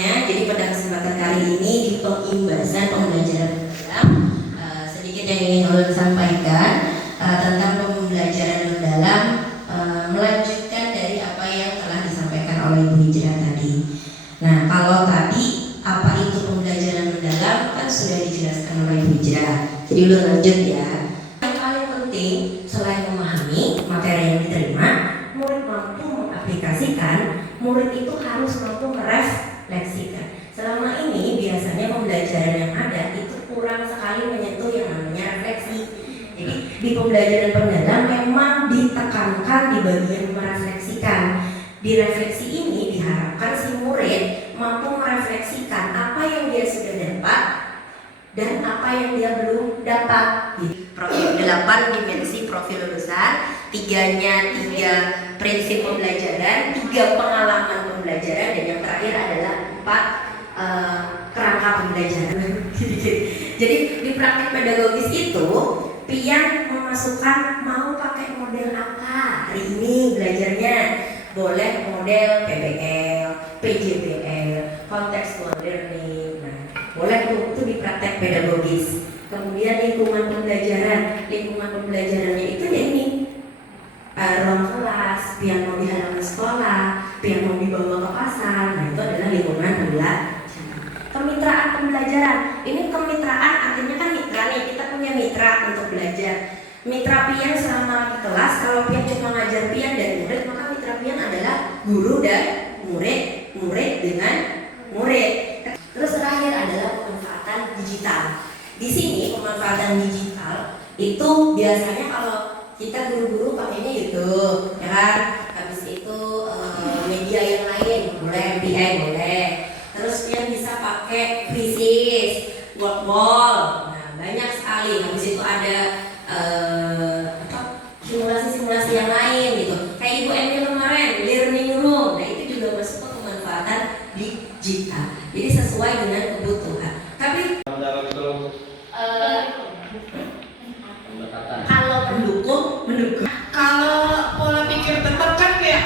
semuanya. Jadi pada kesempatan kali ini di pengimbasan pembelajaran mendalam, sedikit yang ingin ulun sampaikan tentang pembelajaran mendalam, melanjutkan dari apa yang telah disampaikan oleh Ibu Hijrah tadi. Nah, kalau tadi apa itu pembelajaran mendalam kan sudah dijelaskan oleh Ibu Hijrah. Jadi ulun lanjut ya. Yang paling penting selain memahami materi yang diterima, murid mampu mengaplikasikan, murid itu harus mampu merefleksikan. Selama ini biasanya pembelajaran yang ada itu kurang sekali menyentuh yang namanya refleksi. Jadi di pembelajaran mendalam memang ditekankan di bagian merefleksikan. Di refleksi ini diharapkan si murid mampu merefleksikan apa yang dia sudah dapat dan apa yang dia belum dapat. Profil 8 dimensi profil lulusan, 3-nya 3 prinsip pembelajaran, 3 pengalaman pembelajaran, dan yang terakhir adalah 4 kerangka pembelajaran. Jadi di praktik pedagogis itu pian memasukkan mau pakai model apa hari ini belajarnya. Boleh model PBL, PJBL, contextual learning. Nah, boleh tuh itu di praktek pedagogis. Kemudian lingkungan pembelajarannya itu ya ini ruang kelas, pian mau di halaman sekolah, pian mau dibawa ke pasar. Nah, itu adalah lingkungan pembelajaran. Kemitraan pembelajaran, ini kemitraan artinya kan mitra nih, kita punya mitra untuk belajar. Mitra pian selama di kelas, kalau pian cuma ngajar pian dan murid, maka mitra pian adalah guru dan murid, murid dengan murid. Terus terakhir adalah pemanfaatan digital. Di sini pemanfaatan digital itu biasanya kalau kita guru-guru pakainya YouTube, ya kan? Habis itu media yang lain, boleh MPI boleh. Terus pian bisa pakai Quizizz, Wordwall. Nah, banyak sekali. Habis itu ada simulasi-simulasi yang lain gitu. Kayak Ibu Emil kemarin, Learning Room. Nah, itu juga masuk ke pemanfaatan digital. Jadi sesuai dengan kebutuhan. Tapi kalau mendukung. Kalau pola pikir tetap kan kayak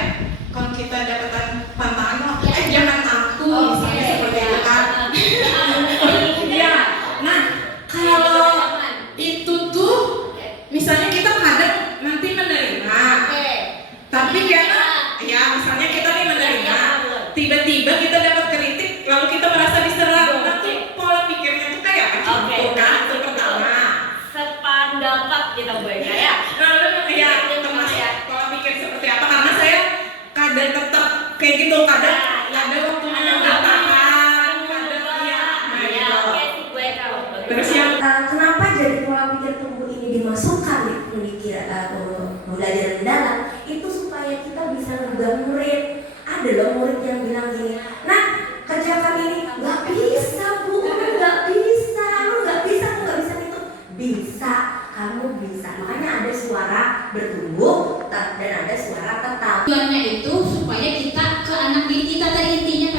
kalau kita dapatkan tantangan, jangan aku misalnya seperti itu kan. Ya, nah kalau itu tuh misalnya kita kadang nanti menerima, tapi karena ya misalnya kita nih menerima, tiba-tiba kita dapat kritik, lalu kita merasa diserang, nanti pola pikirnya tuh kayak gitu kan, itu pertama. Sependapat kita boleh ya. Lalu ya termasuk pola pikir seperti apa, karena saya kadang tetap kayak gitu, kadang ada waktu mengatakan, kadang ya, terus yang Kenapa jadi pola pikir tumbuh ini dimasukkan di pembelajaran mendalam itu supaya kita bisa ngegah murid. Ada loh murid yang bilang gini, nah kerjakan ini nggak bisa bu, nggak bisa, lu nggak bisa itu. Bisa, kamu bisa. Makanya ada suara bertumbuh dan ada suara tetap. Tujuannya itu supaya kita ke anak didik kita, pada intinya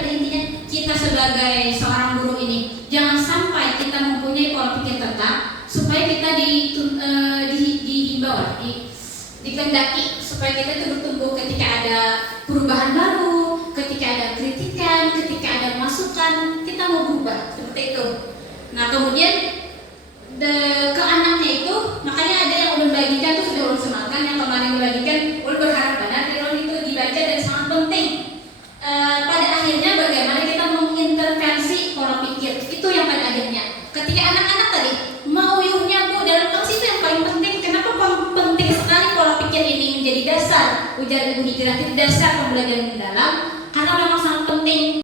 kita sebagai seorang guru ini jangan sampai kita mempunyai pola pikir tetap, supaya kita dihimbau, dikendaki supaya kita itu bertumbuh ketika ada perubahan baru, ketika ada kritikan, ketika ada masukan, kita mau berubah seperti itu. Nah kemudian ke anaknya itu, makanya ada yang ulun bagikan tuh, sudah ulun sematkan yang kemarin dibagikan, ulun berharap benar itu dibaca dan sangat penting. Pada akhirnya bagaimana kita mengintervensi pola pikir itu yang pada akhirnya ketika anak-anak tadi mau uyuhnya bu dalam kelas itu yang paling penting. Kenapa penting sekali pola pikir ini menjadi dasar ujar Ibu Hijrah, dasar pembelajaran mendalam, karena memang sangat penting.